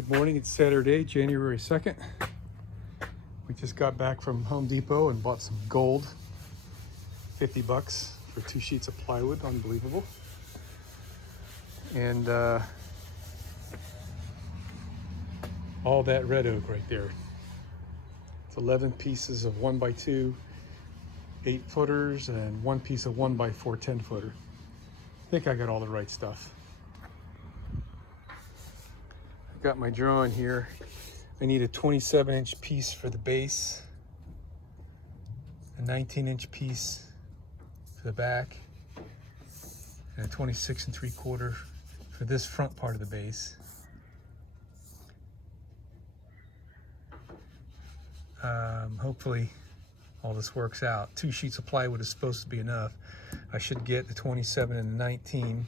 Good morning, it's Saturday, January 2nd. We just got back from Home Depot and bought some gold. 50 bucks for 2 sheets of plywood, unbelievable. And all that red oak right there. It's 11 pieces of 1x2, 8-footers, and 1 piece of 1x4 10-footer. I think I got all the right stuff. Got my drawing here. I need a 27-inch piece for the base, a 19-inch piece for the back, and a 26 3/4 for this front part of the base. Hopefully all this works out. 2 sheets of plywood is supposed to be enough. I should get the 27 and the 19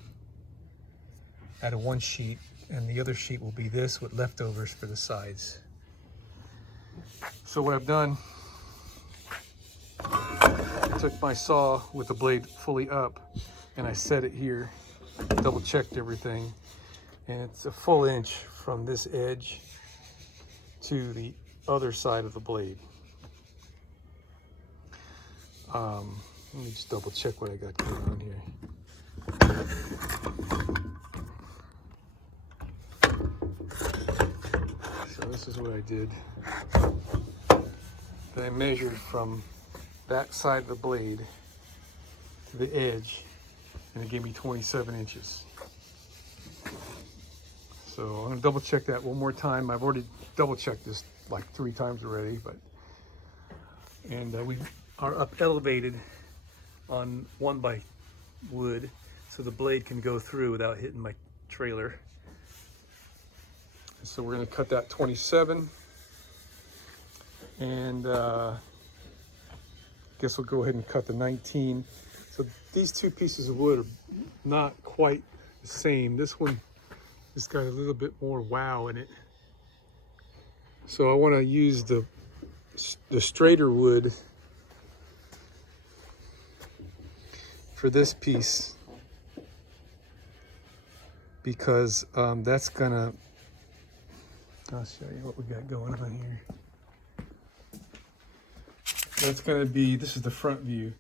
out of 1 sheet, and the other sheet will be this with leftovers for the sides. So what I've done, I took my saw with the blade fully up and I set it here, double checked everything, and it's a full inch from this edge to the other side of the blade. Let me just double check what I got going on here. So this is what I did. I measured from that side of the blade to the edge, and it gave me 27 inches. So I'm going to double check that one more time. I've already double checked this like 3 times already, and we are up elevated on 1x wood, so the blade can go through without hitting my trailer. So we're going to cut that 27, and guess we'll go ahead and cut the 19. So these 2 pieces of wood are not quite the same. This one has got a little bit more wow in it. So I want to use the straighter wood for this piece, because that's gonna, I'll show you what we got going on here. That's gonna be, this is the front view,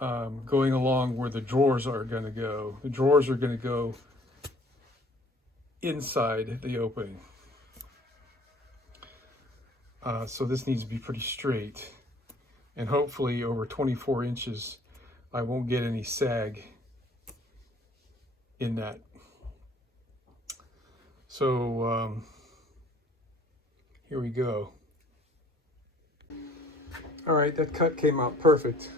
going along where the drawers are gonna go. The drawers are gonna go inside the opening. So this needs to be pretty straight, and hopefully over 24 inches I won't get any sag in that. So here we go. All right, that cut came out perfect.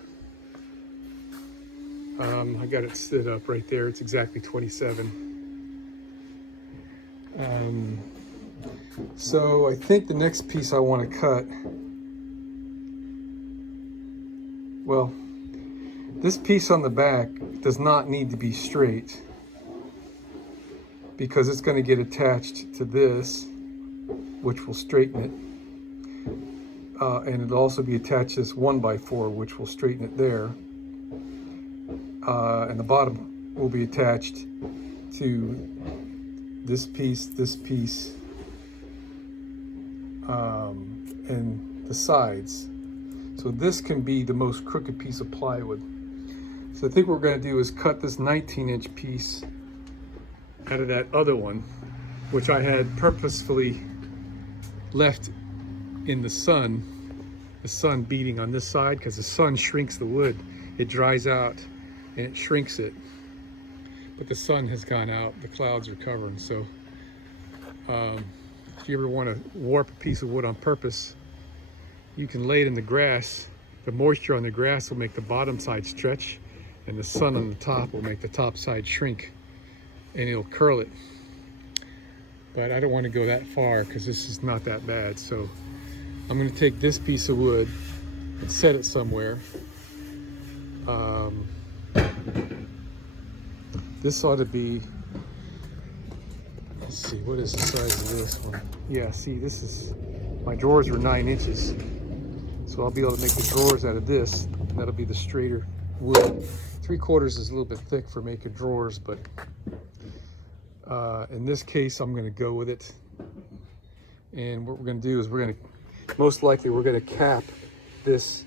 I got it stood up right there. It's exactly 27. So I think the next piece I want to cut, well, this piece on the back does not need to be straight, because it's going to get attached to this, which will straighten it. And it'll also be attached to this 1x4, which will straighten it there. And the bottom will be attached to this piece, and the sides. So this can be the most crooked piece of plywood. So I think what we're going to do is cut this 19-inch piece out of that other one, which I had purposefully left in the sun beating on this side, because the sun shrinks the wood. It dries out and it shrinks it, but the sun has gone out, the clouds are covering. So if you ever want to warp a piece of wood on purpose, you can lay it in the grass. The moisture on the grass will make the bottom side stretch, and the sun on the top will make the top side shrink, and it'll curl it. But I don't want to go that far, because this is not that bad. So I'm going to take this piece of wood and set it somewhere. This ought to be, let's see, what is the size of this one? Yeah, see, this is, my drawers were 9 inches. So I'll be able to make the drawers out of this. That'll be the straighter wood. 3/4 is a little bit thick for making drawers, but in this case I'm going to go with it. And what we're going to do is most likely we're going to cap this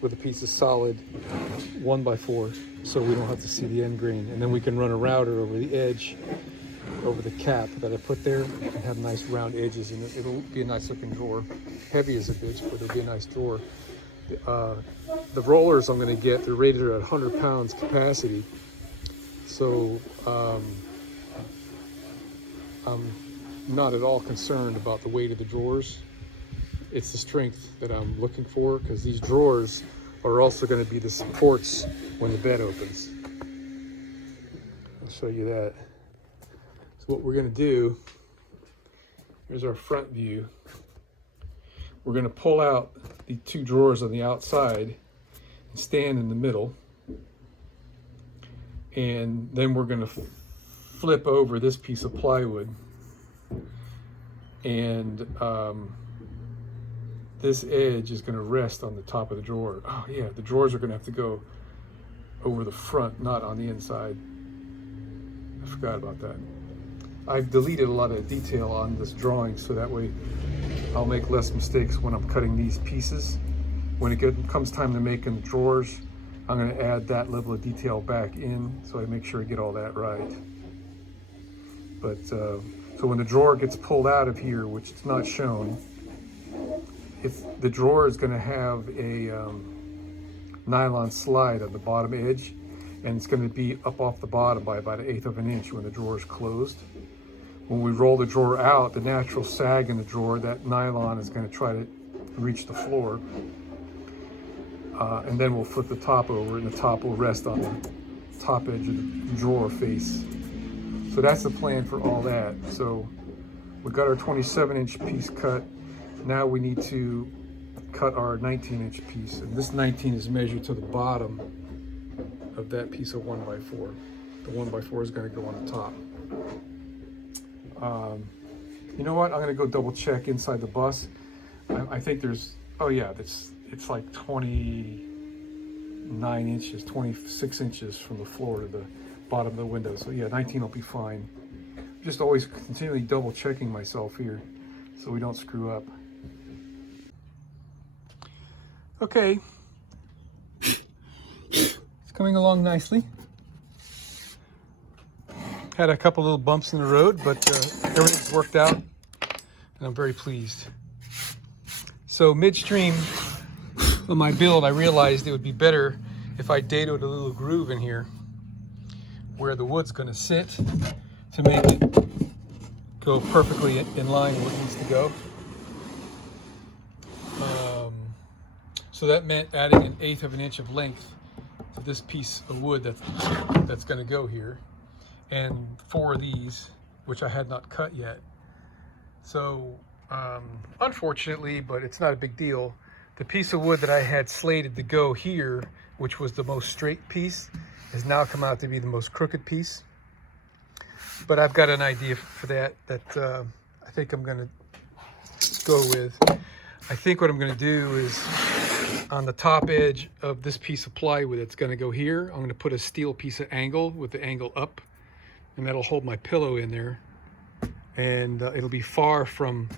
with a piece of solid 1x4 so we don't have to see the end grain. And then we can run a router over the edge, over the cap that I put there, and have nice round edges, and it'll be a nice looking drawer. Heavy as a bitch, but it'll be a nice drawer. The rollers I'm going to get, they're rated at 100 pounds capacity. So I'm not at all concerned about the weight of the drawers. It's the strength that I'm looking for, because these drawers are also going to be the supports when the bed opens. I'll show you that. So what we're going to do, here's our front view. We're going to pull out the two drawers on the outside and stand in the middle. And then we're going to flip over this piece of plywood. And this edge is going to rest on the top of the drawer. Oh yeah, the drawers are going to have to go over the front, not on the inside. I forgot about that. I've deleted a lot of detail on this drawing so that way I'll make less mistakes when I'm cutting these pieces. When it comes time to making the drawers, I'm going to add that level of detail back in so I make sure I get all that right. But so when the drawer gets pulled out of here, which it's not shown, the drawer is going to have a nylon slide at the bottom edge, and it's going to be up off the bottom by about 1/8 of an inch when the drawer is closed. When we roll the drawer out, the natural sag in the drawer, that nylon is going to try to reach the floor. And then we'll flip the top over, and the top will rest on the top edge of the drawer face. So that's the plan for all that. So we got our 27-inch piece cut. Now we need to cut our 19-inch piece, and this 19 is measured to the bottom of that piece of 1x4. The 1x4 is going to go on the top. You know what? I'm going to go double check inside the bus. I think there's, oh yeah, it's like 29 inches, 26 inches from the floor to the bottom of the window. So yeah, 19 will be fine. Just always continually double checking myself here so we don't screw up. Okay, it's coming along nicely. Had a couple little bumps in the road, but everything's worked out, and I'm very pleased. So midstream of my build, I realized it would be better if I dadoed a little groove in here where the wood's going to sit to make it go perfectly in line with where it needs to go. So that meant adding 1/8 of an inch of length to this piece of wood that's going to go here, and 4 of these, which I had not cut yet. So unfortunately, but it's not a big deal, the piece of wood that I had slated to go here, which was the most straight piece, has now come out to be the most crooked piece. But I've got an idea for that I think I'm going to go with. I think what I'm going to do is, on the top edge of this piece of plywood that's going to go here, I'm going to put a steel piece of angle with the angle up, and that'll hold my pillow in there, and it'll be far from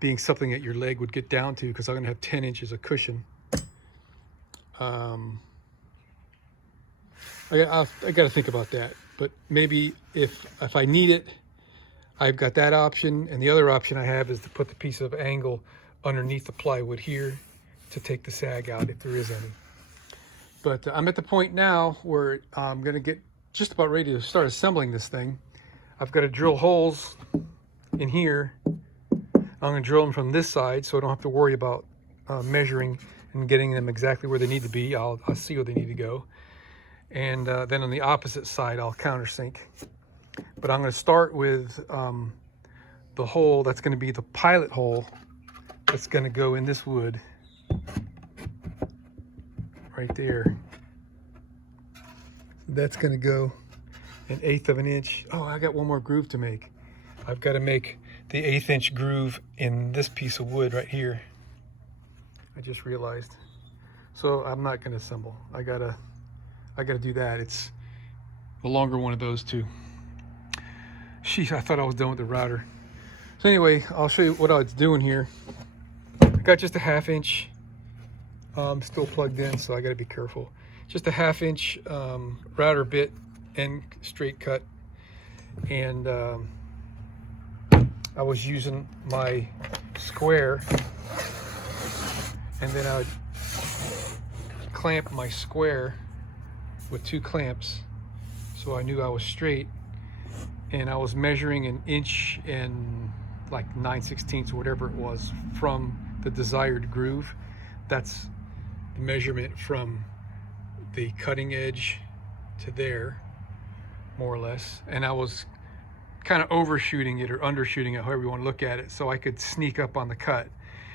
being something that your leg would get down to, because I'm going to have 10 inches of cushion. I got to think about that, but maybe if I need it, I've got that option, and the other option I have is to put the piece of angle underneath the plywood here to take the sag out if there is any. But I'm at the point now where I'm going to get just about ready to start assembling this thing. I've got to drill holes in here. I'm going to drill them from this side so I don't have to worry about measuring and getting them exactly where they need to be. I'll see where they need to go. And then on the opposite side, I'll countersink. But I'm going to start with the hole that's going to be the pilot hole that's going to go in this wood right there. That's going to go 1/8 of an inch. Oh, I got one more groove to make. I've got to make the 1/8 inch groove in this piece of wood right here. I just realized. So I'm not going to assemble. I gotta do that. It's a longer one of those two. Sheesh, I thought I was done with the router. So anyway, I'll show you what I was doing here. I got just a 1/2 inch, still plugged in, so I got to be careful. Just a 1/2 inch router bit and straight cut, and I was using my square, and then I would clamp my square with 2 clamps, so I knew I was straight. And I was measuring 1 inch and like 9/16 or whatever it was from the desired groove. That's the measurement from the cutting edge to there, more or less. And I was kind of overshooting it or undershooting it, however you want to look at it, so I could sneak up on the cut.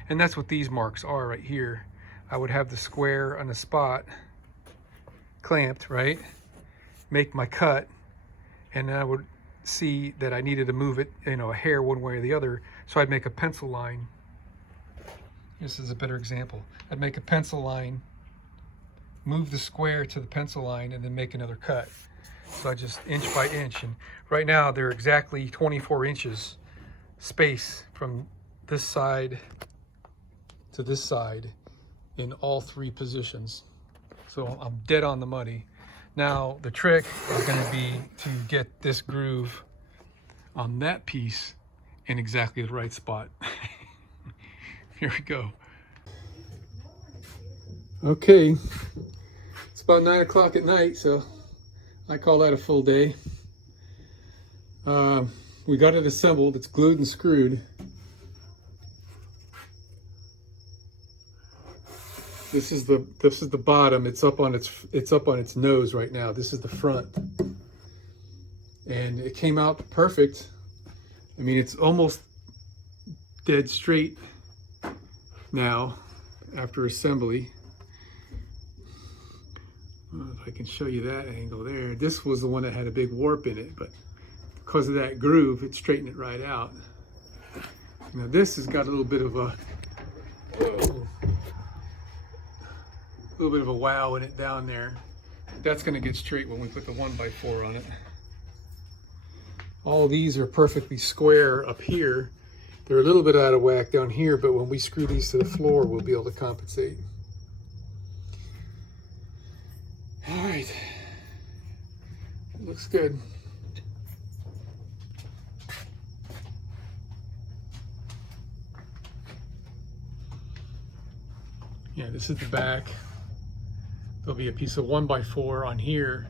And that's what these marks are right here. I would have the square on the spot clamped, right? Make my cut, and then I would see that I needed to move it, you know, a hair one way or the other. So I'd make a pencil line. This is a better example. I'd make a pencil line, move the square to the pencil line, and then make another cut. So I just inch by inch, and right now they're exactly 24 inches space from this side to this side in all 3 positions. So I'm dead on the money. Now the trick is going to be to get this groove on that piece in exactly the right spot. Here we go. Okay, it's about 9 o'clock at night, so I call that a full day. We got it assembled. It's glued and screwed. This is the bottom. It's up on its nose right now. This is the front, and it came out perfect. I mean, it's almost dead straight now after assembly. I don't know if I can show you that angle there. This was the one that had a big warp in it, but because of that groove, it straightened it right out. Now this has got a little bit of a wow in it down there. That's going to get straight when we put the 1x4 on it. All these are perfectly square up here. They're a little bit out of whack down here, but when we screw these to the floor, we'll be able to compensate. All right, it looks good. Yeah, this is the back. There'll be a piece of 1x4 on here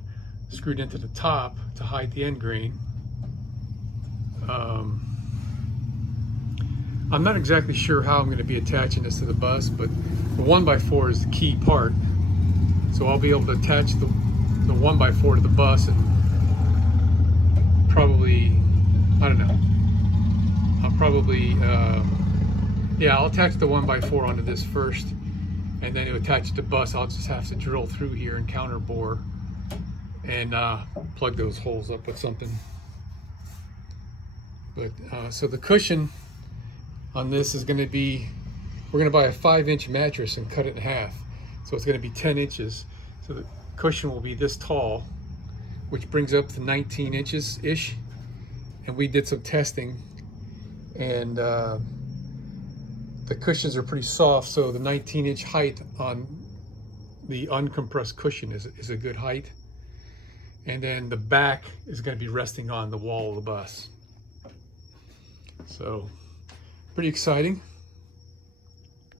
screwed into the top to hide the end grain. I'm not exactly sure how I'm going to be attaching this to the bus, but the 1x4 is the key part. So I'll be able to attach the 1x4 to the bus, and probably, I don't know, I'll probably, yeah, I'll attach the 1x4 onto this first, and then to attach the bus, I'll just have to drill through here and counter bore and plug those holes up with something. But so the cushion on this is going to be, we're going to buy a 5-inch mattress and cut it in half. So it's going to be 10 inches. So the cushion will be this tall, which brings up to 19 inches-ish. And we did some testing, and the cushions are pretty soft, so the 19-inch height on the uncompressed cushion is a good height. And then the back is going to be resting on the wall of the bus. So pretty exciting.